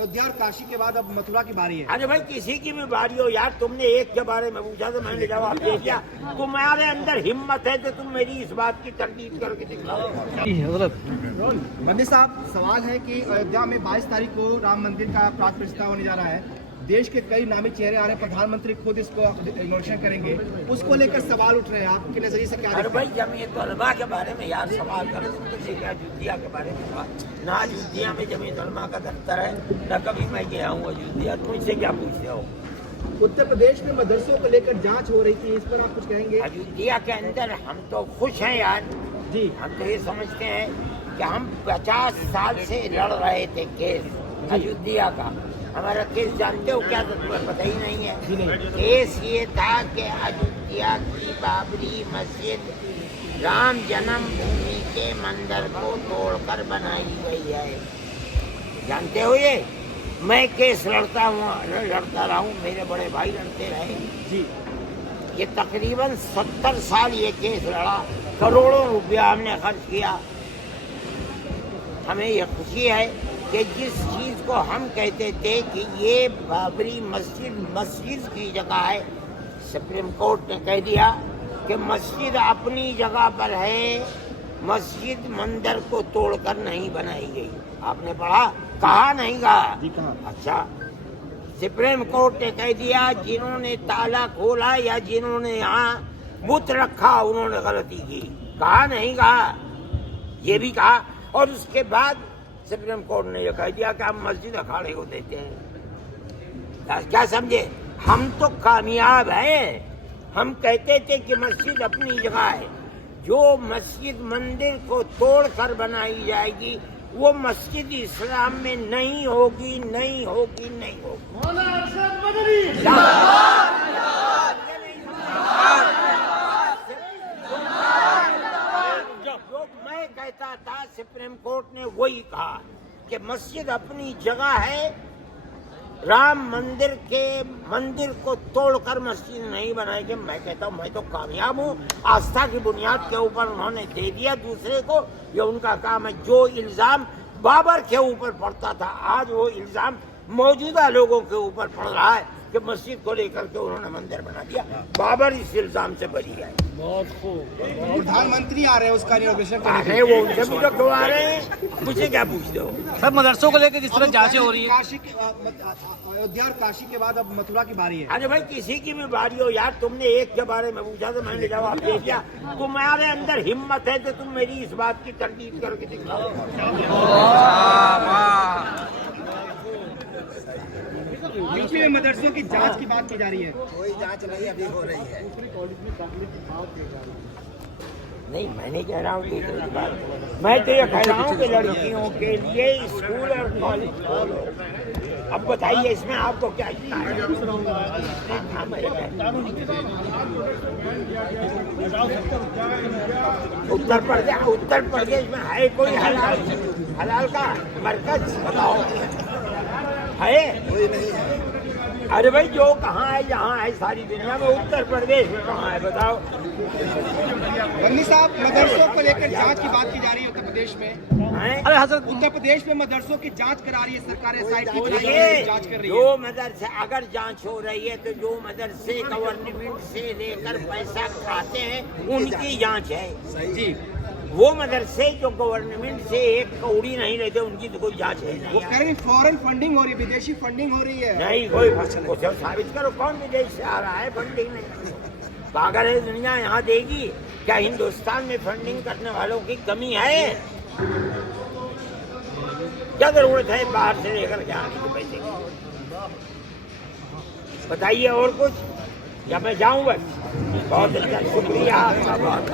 अयोध्या और काशी के बाद अब मथुरा की बारी है। अरे भाई किसी की भी बारी हो यार, तुमने एक के बारे में पूछा तो मैंने जवाब दे दिया। तुम्हारे अंदर हिम्मत है तो तुम मेरी इस बात की तरदीद करके दिखाओ। मंदिर साहब, सवाल है कि अयोध्या में 22 तारीख को राम मंदिर का प्राण प्रतिष्ठा होने जा रहा है। देश के कई नामी चेहरे आ रहे हैं, प्रधानमंत्री खुद इसको इनॉग्रेशन करेंगे, उसको लेकर सवाल उठ रहे हैं। आपके नजरिए से क्या? अरे भाई जमीयत उलमा के बारे में यार सवाल करें तुमसे क्या? अयोध्या के बारे में ना, अयोध्या में जमीयत उलमा का दफ्तर है, न कभी मैं गया हूँ अयोध्या, तुमसे क्या पूछते हो? उत्तर प्रदेश में मदरसों को लेकर जांच हो रही थी, इस पर आप कुछ कहेंगे? अयोध्या के अंदर हम तो खुश हैं यार जी। हम तो ये समझते हैं कि हम 50 साल से लड़ रहे थे केस अयोध्या का। हमारा केस जानते हो क्या? तो तुम्हें पता ही नहीं है। जी नहीं। केस ये था कि अयोध्या की बाबरी मस्जिद राम जन्मभूमि के मंदिर को तोड़कर बनाई गई है। जानते हो ये? मैं केस लड़ता रहा हूँ, मेरे बड़े भाई लड़ते रहे जी। ये तकरीबन 70 साल ये केस लड़ा, करोड़ों रुपया हमने खर्च किया। हमें ये खुशी है कि जिस चीज़ को हम कहते थे कि ये बाबरी मस्जिद की जगह है, सुप्रीम कोर्ट ने कह दिया कि मस्जिद अपनी जगह पर है, मस्जिद मंदिर को तोड़कर नहीं बनाई गई। आपने पढ़ा? कहा नहीं कहा? जी कहा। अच्छा, सुप्रीम कोर्ट ने कह दिया जिन्होंने ताला खोला या जिन्होंने यहाँ बुत रखा उन्होंने गलती की। कहा नहीं कहा? ये भी कहा। और उसके बाद सुप्रीम कोर्ट ने यह कह दिया कि हम मस्जिद अखाड़े को देते हैं। क्या समझे? हम तो कामयाब हैं। हम कहते थे कि मस्जिद अपनी जगह है, जो मस्जिद मंदिर को तोड़कर बनाई जाएगी वो मस्जिद इस्लाम में नहीं होगी, नहीं होगी, नहीं होगी। जो मैं कहता था, सुप्रीम कोर्ट ने वही कहा कि मस्जिद अपनी जगह है, राम मंदिर को तोड़कर मस्जिद नहीं बनाएगी। मैं कहता हूँ मैं तो कामयाब हूँ। आस्था की बुनियाद के ऊपर उन्होंने दे दिया दूसरे को, ये उनका काम है। जो इल्जाम बाबर के ऊपर पड़ता था, आज वो इल्जाम मौजूदा लोगों के ऊपर पड़ रहा है कि मस्जिद को लेकर के उन्होंने मंदिर बना दिया। बाबर इस इल्जाम से बरी है। बहुत खूब। प्रधानमंत्री आ रहे हैं उसका इनॉग्रेशन करने। अरे वो उनसे भी तो क्यों आ रहे हैं? मुझे क्या पूछते हो? सब मदरसों को लेकर जिस तरह जांचें हो रही है, अयोध्या और काशी के बाद अब मथुरा की बारी है। अरे भाई किसी की भी बारी हो यार, तुमने एक के बारे में पूछा तो मैंने जवाब दे दिया। तुम्हारे अंदर हिम्मत है तो तुम मेरी इस बात की तरदीद करके दिखाओ। यूपी में मदरसों की जांच की बात की जा रही है। कोई जांच नहीं अभी हो रही है। नहीं, मैं नहीं कह रहा हूँ दूसरे की बात। मैं तो ये कह रहा हूँ कि लड़कियों के लिए स्कूल और कॉलेज खोलो। अब बताइए इसमें आपको क्या इतना है? उत्तर प्रदेश में है कोई हलाल का मरकज? बताओ, है? कोई नहीं है। अरे भाई जो कहाँ है, जहाँ है सारी दुनिया में, उत्तर प्रदेश में कहाँ है बताओ? गंदी साहब, मदरसों को लेकर जांच की बात की जा रही है उत्तर प्रदेश में। अरे हजरत उत्तर प्रदेश में मदरसों की जांच करा रही है सरकार, देखिए, जांच कर रही जो है। मदरसे अगर जांच हो रही है तो जो मदरसे गवर्नमेंट से लेकर पैसा खाते हैं उनकी जांच है जी। वो मदरसे जो गवर्नमेंट से एक कौड़ी नहीं लेते उनकी तो कोई जांच है वो नहीं। कह रहे हैं फॉरेन फंडिंग हो रही है, विदेशी फंडिंग हो रही है। नहीं, कोई कुछ साबित करो कौन विदेश से आ रहा है फंडिंग नहीं। पागल है दुनिया, यहाँ देगी क्या? हिंदुस्तान में फंडिंग करने वालों की कमी है? क्या जरूरत है बाहर से लेकर के आने के पैसे की? बताइए और कुछ, या मैं जाऊँ बस? बहुत अच्छा, शुक्रिया आपका बहुत।